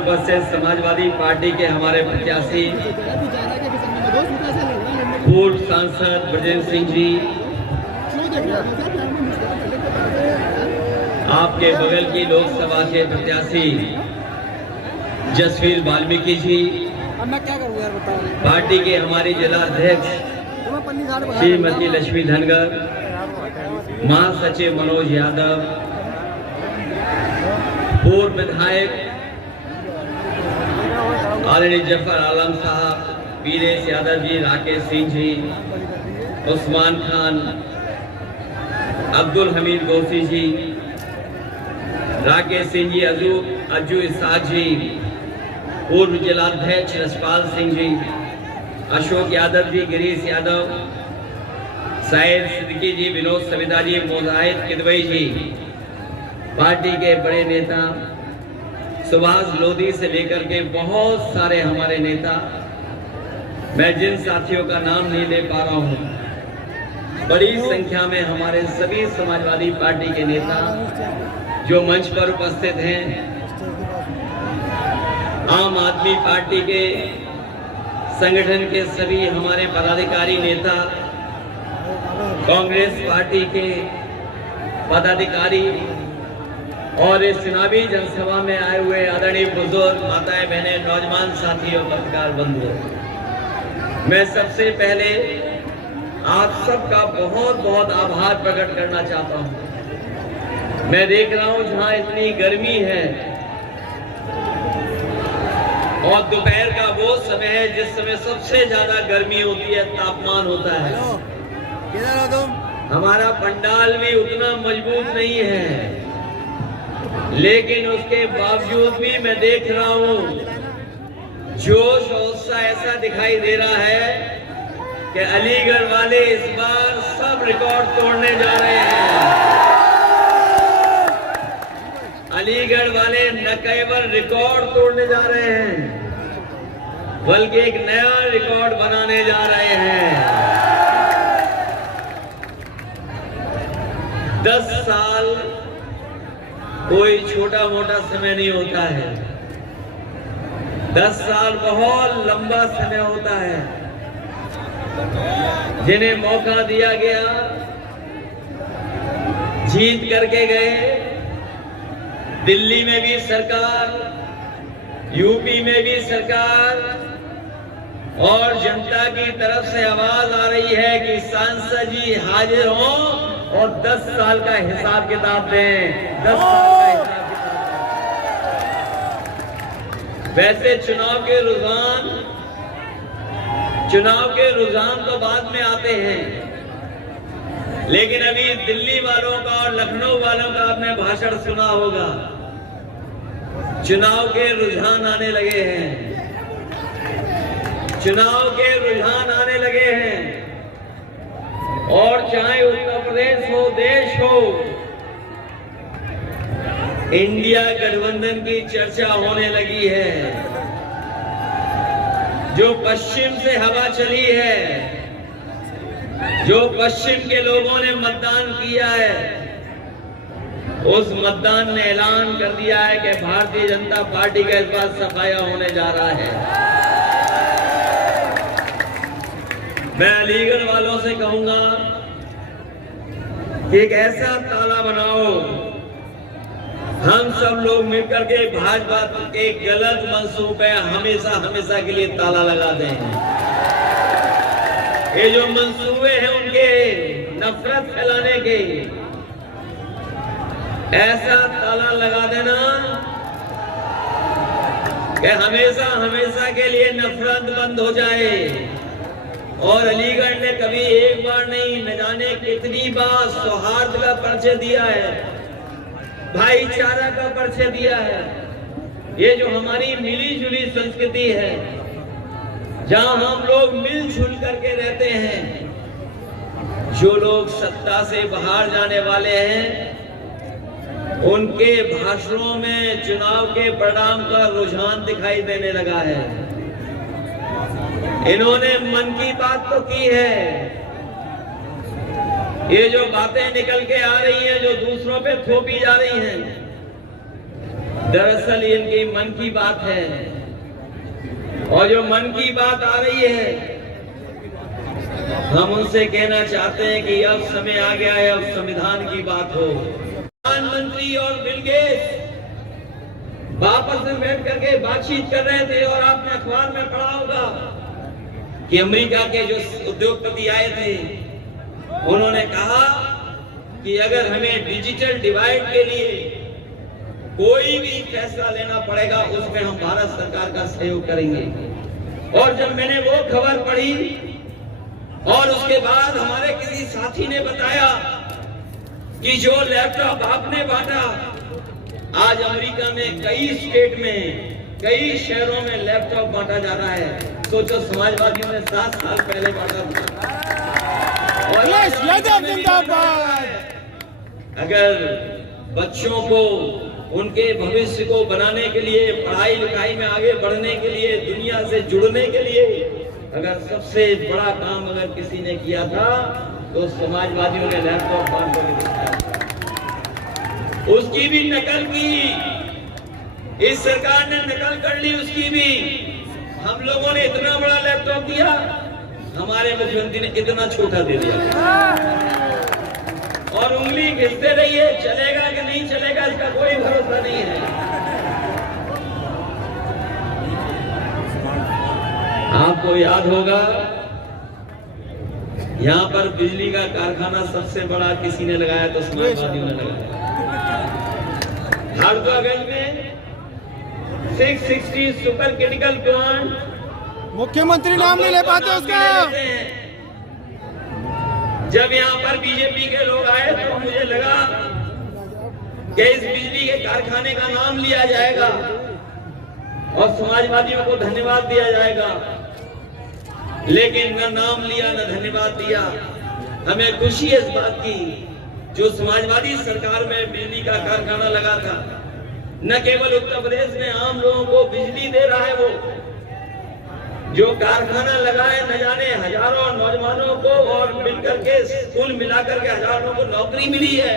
उपस्थित समाजवादी पार्टी के हमारे प्रत्याशी पूर्व सांसद ब्रजेंद्र सिंह जी, आपके बगल की लोकसभा के प्रत्याशी जसवीर वाल्मीकि जी, पार्टी के हमारी जिला अध्यक्ष श्रीमती लक्ष्मी धनगर, महासचिव मनोज यादव, पूर्व विधायक आदरणीय जफर आलम साहब, वीरेश यादव जी, राकेश सिंह जी, उस्मान खान, अब्दुल हमीद गौसी जी, राकेश सिंह जी, अज्जू इसाक जी, पूर्व जिलाध्यक्ष रसपाल सिंह जी, अशोक यादव जी, गिरीश यादव, साहिद सिद्दीकी जी, विनोद सविता जी, मोजाहिद किदवई जी, पार्टी के बड़े नेता सुभाष लोधी से लेकर के बहुत सारे हमारे नेता, मैं जिन साथियों का नाम नहीं ले पा रहा हूं, बड़ी संख्या में हमारे सभी समाजवादी पार्टी के नेता जो मंच पर उपस्थित हैं, आम आदमी पार्टी के संगठन के सभी हमारे पदाधिकारी नेता, कांग्रेस पार्टी के पदाधिकारी और इस चुनावी जनसभा में आए हुए आदरणीय बुजुर्ग, माताएं, बहनें, नौजवान साथियों, पत्रकार बंधुओं, मैं सबसे पहले आप सबका बहुत बहुत आभार प्रकट करना चाहता हूं। मैं देख रहा हूं जहां इतनी गर्मी है और दोपहर का वो समय है जिस समय सबसे ज्यादा गर्मी होती है, तापमान होता है। किधर हो तुम? हमारा पंडाल भी उतना मजबूत नहीं है, लेकिन उसके बावजूद भी मैं देख रहा हूं जोश और उत्साह ऐसा दिखाई दे रहा है कि अलीगढ़ वाले इस बार सब रिकॉर्ड तोड़ने जा रहे हैं। अलीगढ़ वाले न केवल रिकॉर्ड तोड़ने जा रहे हैं, बल्कि एक नया रिकॉर्ड बनाने जा रहे हैं। 10 साल कोई छोटा मोटा समय नहीं होता है। 10 साल बहुत लंबा समय होता है। जिन्हें मौका दिया गया, जीत करके गए। दिल्ली में भी सरकार, यूपी में भी सरकार, और जनता की तरफ से आवाज आ रही है कि सांसद जी हाजिर हों और 10 साल का हिसाब किताब दें। 10 साल का हिसाब किताब दें। वैसे चुनाव के रुझान तो बाद में आते हैं, लेकिन अभी दिल्ली वालों का और लखनऊ वालों का आपने भाषण सुना होगा। चुनाव के रुझान आने लगे हैं, चुनाव के रुझान आने लगे हैं। और चाहे उत्तर प्रदेश हो, देश हो, इंडिया गठबंधन की चर्चा होने लगी है। जो पश्चिम से हवा चली है, जो पश्चिम के लोगों ने मतदान किया है, उस मतदान ने ऐलान कर दिया है कि भारतीय जनता पार्टी का इस बार सफाया होने जा रहा है। मैं अलीगढ़ वालों से कहूंगा कि एक ऐसा ताला बनाओ, हम सब लोग मिलकर के भाजपा के गलत मंसूबे हमेशा हमेशा के लिए ताला लगा दें। ये जो मंसूबे हैं उनके नफरत फैलाने के, ऐसा ताला लगा देना कि हमेशा हमेशा के लिए नफरत बंद हो जाए। और अलीगढ़ ने कभी एक बार नहीं, न जाने कितनी बार सौहार्द का परिचय दिया है, भाईचारा का परिचय दिया है। ये जो हमारी मिली जुली संस्कृति है, जहां हम लोग मिलजुल करके रहते हैं, जो लोग सत्ता से बाहर जाने वाले हैं, उनके भाषणों में चुनाव के परिणाम का रुझान दिखाई देने लगा है। इन्होंने मन की बात तो की है, ये जो बातें निकल के आ रही हैं, जो दूसरों पे थोपी जा रही हैं, दरअसल इनकी मन की बात है, और जो मन की बात आ रही है, हम उनसे कहना चाहते हैं कि अब समय आ गया है, अब संविधान की बात हो। प्रधानमंत्री और बिल गेट्स वापस में बैठ करके बातचीत कर रहे थे, और आपने अखबार में पढ़ा होगा कि अमेरिका के जो उद्योगपति आए थे, उन्होंने कहा कि अगर हमें डिजिटल डिवाइड के लिए कोई भी फैसला लेना पड़ेगा, उसमें हम भारत सरकार का सहयोग करेंगे। और जब मैंने वो खबर पढ़ी और उसके बाद हमारे किसी साथी ने बताया कि जो लैपटॉप आपने बांटा, आज अमेरिका में कई स्टेट में, कई शहरों में लैपटॉप बांटा जा रहा है। सोचो, समाजवादियों ने 7 साल पहले बांटा था। अगर बच्चों को, उनके भविष्य को बनाने के लिए, पढ़ाई लिखाई में आगे बढ़ने के लिए, दुनिया से जुड़ने के लिए, अगर सबसे बड़ा काम अगर किसी ने किया था तो समाजवादियों ने लैपटॉप बांट कर दिखाया। उसकी भी नकल की, इस सरकार ने नकल कर ली उसकी भी। हम लोगों ने इतना बड़ा लैपटॉप दिया, हमारे मुख्यमंत्री ने इतना छोटा दे दिया, और उंगली घिसते रही है। चलेगा कि नहीं चलेगा इसका कोई भरोसा नहीं है। आपको याद होगा, यहाँ पर बिजली का कारखाना सबसे बड़ा किसी ने लगाया तो समाजवादियों ने लगाया। हरदोगंज में 660 सुपर क्रिटिकल प्लांट, मुख्यमंत्री नाम नहीं ले पाते उसका। जब यहाँ पर बीजेपी के लोग आए तो मुझे लगा कि इस बिजली के कारखाने का नाम लिया जाएगा और समाजवादियों को धन्यवाद दिया जाएगा, लेकिन न नाम लिया न धन्यवाद दिया। हमें खुशी है इस बात की, जो समाजवादी सरकार में बिजली का कारखाना लगा था, न केवल उत्तर प्रदेश में आम लोगों को बिजली दे रहा है, वो जो कारखाना लगाए न जाने हजारों नौजवानों को, और मिलकर के कुल मिलाकर के हजारों को नौकरी मिली है,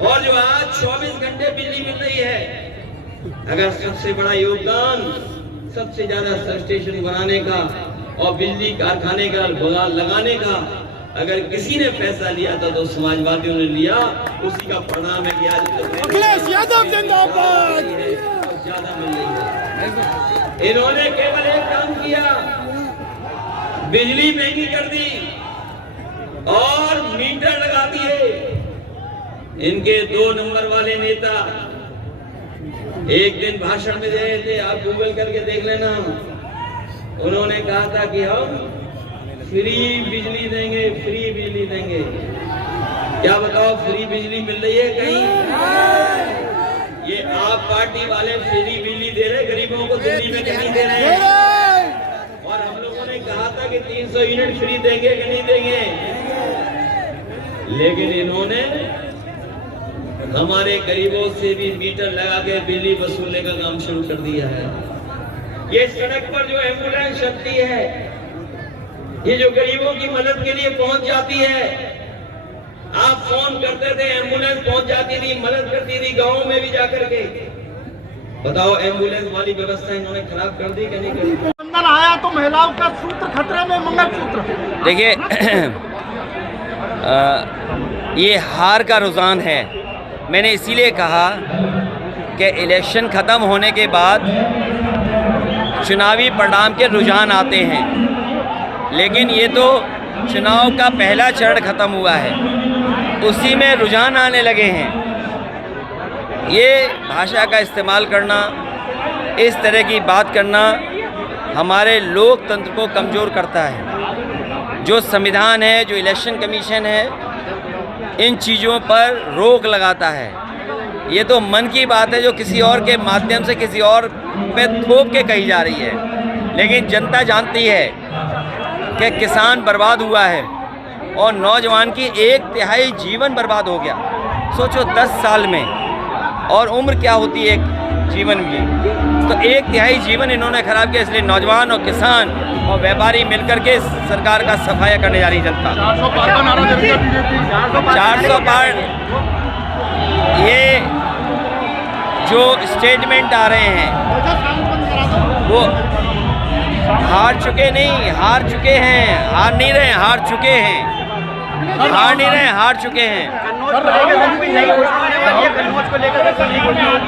और जो आज 24 घंटे बिजली मिल रही है। अगर सबसे बड़ा योगदान, सबसे ज्यादा सब स्टेशन बनाने का और बिजली कारखाने का लगाने का अगर किसी ने फैसला लिया था तो समाजवादियों ने लिया, उसी का परिणाम है कि आज अखिलेश यादव जिंदाबाद ज्यादा मिल रही है। इन्होंने केवल एक काम किया, बिजली महंगी कर दी और मीटर लगा दिए। इनके 2 नंबर वाले नेता एक दिन भाषण में दे रहे थे, आप गूगल करके देख लेना, उन्होंने कहा था कि हम फ्री बिजली देंगे, फ्री बिजली देंगे। क्या बताओ, फ्री बिजली मिल रही है कहीं? ये आप पार्टी वाले फ्री बिजली दे रहे, गरीबों को दिल्ली में नहीं दे रहे हैं। और हम लोगों ने कहा था कि 300 यूनिट फ्री देंगे कि नहीं देंगे, लेकिन इन्होंने हमारे गरीबों से भी मीटर लगा के बिजली वसूलने का काम शुरू कर दिया है। ये सड़क पर जो एम्बुलेंस चलती है, ये जो गरीबों की मदद के लिए पहुंच जाती है, आप फोन करते थे, एम्बुलेंस पहुंच जाती थी, मदद करती थी, गाँव में भी जाकर के। बताओ, एम्बुलेंस वाली व्यवस्था इन्होंने खराब कर दी कि नहीं करी? अंदर आया तो महिलाओं का सूत्र खतरे में, मंगलसूत्र। देखिए, ये हार का रुझान है। मैंने इसीलिए कहा कि इलेक्शन ख़त्म होने के बाद चुनावी परिणाम के रुझान आते हैं, लेकिन ये तो चुनाव का पहला चरण ख़त्म हुआ है, उसी में रुझान आने लगे हैं। ये भाषा का इस्तेमाल करना, इस तरह की बात करना हमारे लोकतंत्र को कमज़ोर करता है। जो संविधान है, जो इलेक्शन कमीशन है, इन चीज़ों पर रोक लगाता है। ये तो मन की बात है जो किसी और के माध्यम से किसी और पे थोप के कही जा रही है, लेकिन जनता जानती है कि किसान बर्बाद हुआ है और नौजवान की 1/3 जीवन बर्बाद हो गया। सोचो 10 साल में, और उम्र क्या होती है एक जीवन की, तो 1/3 जीवन इन्होंने खराब किया। इसलिए नौजवान और किसान और व्यापारी मिलकर के सरकार का सफाया करने जा रही जनता। 400 पार, ये जो स्टेटमेंट आ रहे हैं वो हार चुके नहीं, हार चुके हैं, हार नहीं रहे, हार चुके हैं, हार नहीं रहे, हार चुके हैं।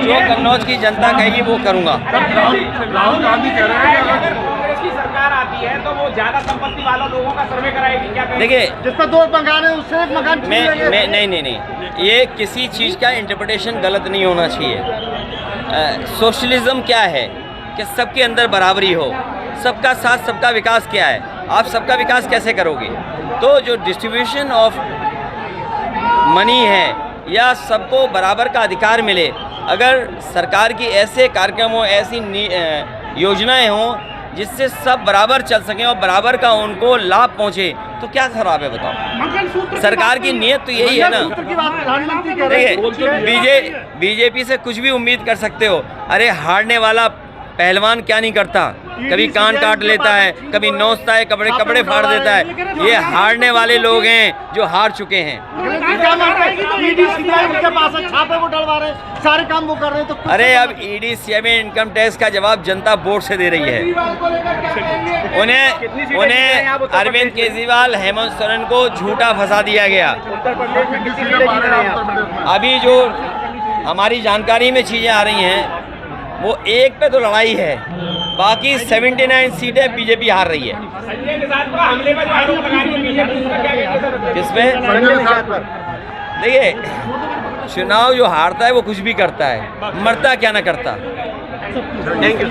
जो कन्नौज की जनता कहेगी वो करूँगा। राहुल गांधी कह रहे हैं कि अगर कांग्रेस की सरकार आती है तो वो ज्यादा संपत्ति वालों लोगों का सर्वे कराएगी, क्या कहेंगे? देखिए, जिसका 2 मकान है उससे 1 मकान मैं नहीं, ये किसी चीज़ का इंटरप्रिटेशन गलत नहीं होना चाहिए। सोशलिज्म क्या है कि सबके अंदर बराबरी हो, सबका साथ सबका विकास क्या है, आप सबका विकास कैसे करोगे? तो जो डिस्ट्रीब्यूशन ऑफ मनी है या सबको बराबर का अधिकार मिले, अगर सरकार की ऐसे कार्यक्रम हो, ऐसी योजनाएं हों जिससे सब बराबर चल सकें और बराबर का उनको लाभ पहुंचे, तो क्या खराब है बताओ? सरकार की नीयत तो यही है ना। देखिए, बीजेपी से कुछ भी उम्मीद कर सकते हो। अरे हारने वाला पहलवान क्या नहीं करता, कभी कान काट लेता है, कभी नोचता है, कपड़े फाड़ देता है। ये हारने वाले लोग हैं जो हार चुके हैं। सारे काम वो कर रहे हैं तो अरे अब ईडी सीबीआई इनकम टैक्स का जवाब जनता वोट से दे रही है। उन्हें अरविंद केजरीवाल, हेमंत सोरेन को झूठा फंसा दिया गया। अभी जो हमारी जानकारी में चीज़ें आ रही हैं वो एक पे तो लड़ाई है, बाकी 79 सीटें बीजेपी हार रही है। संजय निषाद पर हमले का जो आरोप लगा रही है बीजेपी, उसका क्या कहेंगे सर? किस पे? देखिए, चुनाव जो हारता है वो कुछ भी करता है, मरता क्या ना करता। Thank you.